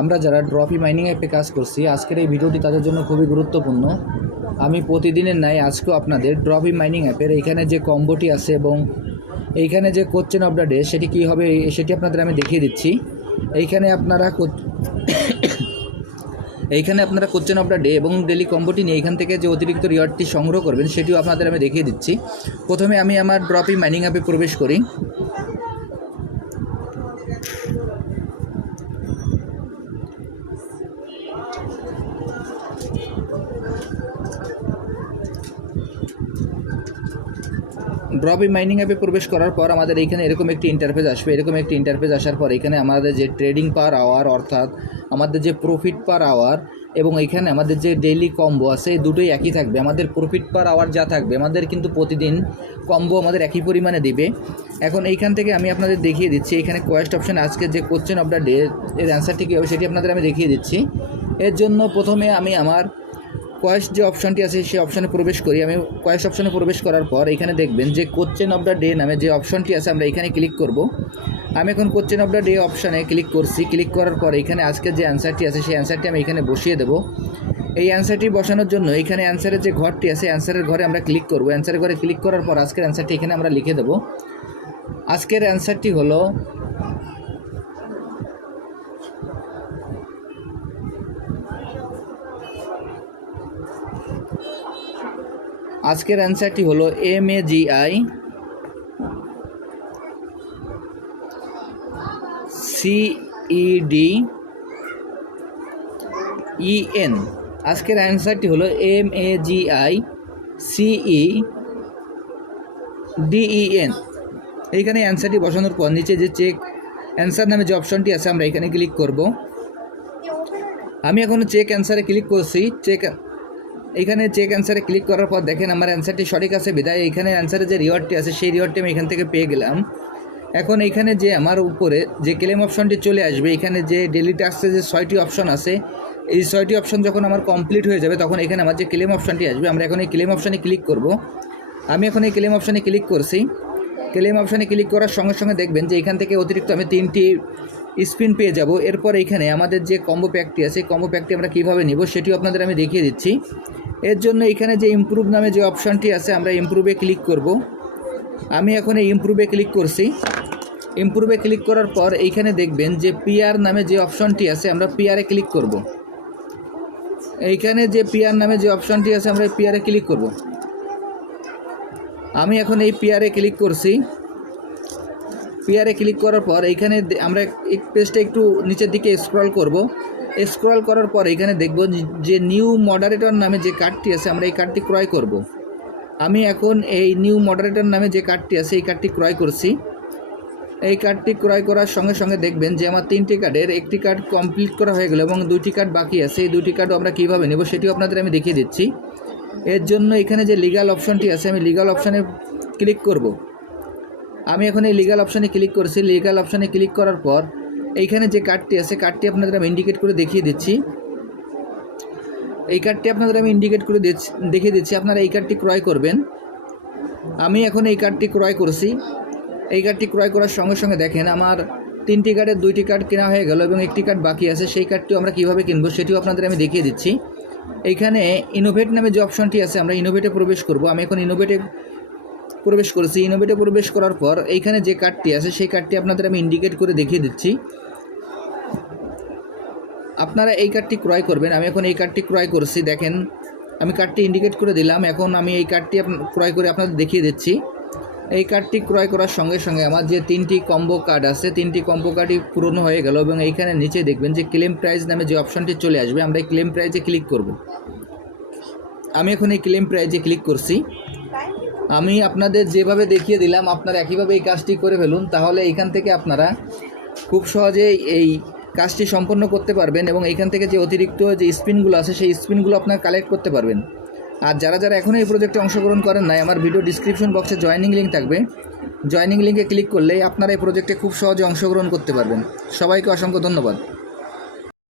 আমরা যারা ড্রপি মাইনিং অ্যাপে কাজ করছি, আজকের এই ভিডিওটি তাদের জন্য খুবই গুরুত্বপূর্ণ। আমি প্রতিদিনের নাই আজকেও আপনাদের ড্রপি মাইনিং অ্যাপের এইখানে যে কম্বোটি আছে এবং এইখানে যে কোশ্চেন অফ দ্য ডে সেটি কী হবে, সেটি আপনাদের আমি দেখিয়ে দিচ্ছি। এইখানে আপনারা এইখানে আপনারা কোশ্চেন অফ দ্য ডে এবং ডেলি কম্বোটি নিয়ে এখান থেকে যে অতিরিক্ত রিওয়ার্ডটি সংগ্রহ করবেন, সেটিও আপনাদের আমি দেখিয়ে দিচ্ছি। প্রথমে আমি আমার ড্রপি মাইনিং অ্যাপে প্রবেশ করি। ড্রপি মাইনিং অ্যাপে প্রবেশ করার পর আমাদের এইখানে এরকম একটি ইন্টারফেস আসবে। এরকম একটি ইন্টারফেস আসার পর এখানে আমাদের যে ট্রেডিং পার আওয়ার অর্থাৎ আমাদের যে প্রফিট পার আওয়ার এবং এখানে আমাদের যে ডেইলি কম্বো আছে, এই দুটোই একই থাকবে। আমাদের প্রফিট পার আওয়ার যা থাকবে, আমাদের কিন্তু প্রতিদিন কম্বো আমাদের একই পরিমাণে দিবে। এখন এইখান থেকে আমি আপনাদের দেখিয়ে দিচ্ছি, এখানে কোয়েস্ট অপশান আজকে যে কোশ্চেন অফ দ্য ডে এর অ্যান্সারটি কী হবে সেটি আপনাদের আমি দেখিয়ে দিচ্ছি। এর জন্য প্রথমে আমি আমার কয়েস যে অপশনটি আছে, সেই অপশনে প্রবেশ করি। আমি কয়েস অপশনে প্রবেশ করার পর এখানে দেখবেন যে কোশ্চেন অফ দ্য ডে নামে যে অপশনটি আছে, আমরা এখানে ক্লিক করব। আমি এখন কোশ্চেন অফ দ্য ডে অপশানে ক্লিক করছি। ক্লিক করার পর এখানে আজকে যে অ্যান্সারটি আছে, সেই অ্যান্সারটি আমি এখানে বসিয়ে দেবো। এই অ্যান্সারটি বসানোর জন্য এখানে অ্যান্সারের যে ঘরটি আছে অ্যান্সারের ঘরে আমরা ক্লিক করব। অ্যান্সারের ঘরে ক্লিক করার পর আজকের অ্যান্সারটি এখানে আমরা লিখে দেবো। আজকের অ্যান্সারটি হলো আজকের অ্যান্সারটি হলো M A G I C E D E N আজকের অ্যান্সারটি হলো এম এ জি আই সিই ডিইএন এইখানে অ্যান্সারটি বসানোর পর নিচে যে চেক, অ্যান্সার নামে যে অপশনটি আছে, আমরা এখানে ক্লিক করব। আমি এখন চেক অ্যান্সারে ক্লিক করছি, চেক এখানে চেক অ্যান্সারে ক্লিক করার পর দেখেন আমার অ্যান্সারটি সঠিক আছে, বিদায়। এখানে অ্যান্সারে যে রিওয়ার্ডটি আছে, সেই রিওয়ার্ডটি আমি এখান থেকে পেয়ে গেলাম। এখন এখানে যে আমার উপরে যে ক্লেম অপশনটি চলে আসবে, এখানে যে ডেলি টাস্কে যে ছয়টি অপশন আছে, এই ছয়টি অপশন যখন আমার কমপ্লিট হয়ে যাবে, তখন এখানে আমার যে ক্লেম অপশনটি আসবে, আমরা এখন এই ক্লেম অপশনে ক্লিক করব। আমি এখন এই ক্লেম অপশনে ক্লিক করছি। ক্লেম অপশনে ক্লিক করার সঙ্গে সঙ্গে দেখবেন যে এখান থেকে অতিরিক্ত আমি তিনটি স্পিন পেয়ে যাব। এরপর এখানে আমাদের যে কম্বো প্যাকটি আছে কম্বো প্যাকটি আমরা কীভাবে নিব, সেটিও আপনাদের আমি দেখিয়ে দিচ্ছি। এর জন্য এখানে যে ইমপ্রুভ নামে যে অপশনটি আছে, আমরা ইমপ্রুভে ক্লিক করব। আমি এখন এই ইমপ্রুভে ক্লিক করছি। ইমপ্রুভে ক্লিক করার পর এইখানে দেখবেন যে পিআর নামে যে অপশনটি আছে, আমরা পিআরে ক্লিক করব। এইখানে যে পিআর নামে যে অপশনটি আছে, আমরা পিআরে ক্লিক করব। আমি এখন এই পিআরে ক্লিক করছি। পিআরে ক্লিক করার পর এইখানে আমরা পেজটা একটু নিচের দিকে স্ক্রল করব। স্ক্রল করার পর এখানে দেখব যে নিউ মডারেটর নামে যে কার্ডটি আছে, আমরা এই কার্ডটি ক্রয় করব। আমি এখন এই নিউ মডারেটর নামে যে কার্ডটি আছে, এই কার্ডটি ক্রয় করছি। এই কার্ডটি ক্রয় করার সঙ্গে সঙ্গে দেখবেন যে আমার তিনটি কার্ডের একটি কার্ড কমপ্লিট করা হয়ে গেল এবং দুইটি কার্ড বাকি আছে। এই দুইটি কার্ডও আমরা কীভাবে নেব সেটিও আপনাদের আমি দেখিয়ে দিচ্ছি। এর জন্য এখানে যে লিগাল অপশনটি আছে, আমি লিগাল অপশানে ক্লিক করব। আমি এখন এই লিগাল অপশানে ক্লিক করছি। লিগাল অপশানে ক্লিক করার পর এইখানে যে কার্ডটি আছে, কার্ডটি আপনাদের আমি ইন্ডিকেট করে দেখিয়ে দিচ্ছি। এই কার্ডটি আপনাদের আমি ইন্ডিকেট করে দেখিয়ে দিচ্ছি। আপনারা এই কার্ডটি ক্রয় করবেন। আমি এখন এই কার্ডটি ক্রয় করছি। এই কার্ডটি ক্রয় করার সঙ্গে সঙ্গে দেখেন, আমার তিনটি কার্ডের দুইটি কার্ড কেনা হয়ে গেল এবং একটি কার্ড বাকি আছে। সেই কার্ডটিও আমরা কীভাবে কিনবো সেটিও আপনাদের আমি দেখিয়ে দিচ্ছি। এইখানে ইনোভেট নামে যে অপশনটি আছে, আমরা ইনোভেটে প্রবেশ করব। আমি এখন ইনোভেটে প্রবেশ করেছি। ইনোভেটে প্রবেশ করার পর এইখানে যে কার্ডটি আছে, সেই কার্ডটি আপনাদের আমি ইন্ডিকেট করে দেখিয়ে দিচ্ছি। আপনারা এই কার্ডটি ক্রয় করবেন। আমি এখন এই কার্ডটি ক্রয় করছি, দেখেন। আমি কার্ডটি ইন্ডিকেট করে দিলাম। এখন আমি এই কার্ডটি ক্রয় করে আপনাদের দেখিয়ে দিচ্ছি। এই কার্ডটি ক্রয় করার সঙ্গে সঙ্গে আমার যে তিনটি কম্বো কার্ড আছে, তিনটি কম্বো কার্ডই পূরণ হয়ে গেল এবং এইখানে নিচে দেখবেন যে ক্লেম প্রাইজ নামে যে অপশনটি চলে আসবে, আমরা এই ক্লেম প্রাইজে ক্লিক করব। আমি এখন এই ক্লেম প্রাইজে ক্লিক করছি। আমি আপনাদের যেভাবে দেখিয়ে দিলাম, আপনারা একইভাবে এই কাজটি করে ফেলুন, তাহলে এইখান থেকে আপনারা খুব সহজেই এই কাজটি সম্পন্ন করতে পারবেন এবং এইখান থেকে যে অতিরিক্ত যে স্পিনগুলো আছে, সেই স্পিনগুলো আপনারা কালেক্ট করতে পারবেন। আর যারা যারা এখনও এই প্রজেক্টে অংশগ্রহণ করেন নাই, আমার ভিডিও ডিসক্রিপশন বক্সে জয়নিং লিঙ্ক থাকবে। জয়নিং লিঙ্কে ক্লিক করলেই আপনারা এই প্রজেক্টে খুব সহজে অংশগ্রহণ করতে পারবেন। সবাইকে অসংখ্য ধন্যবাদ।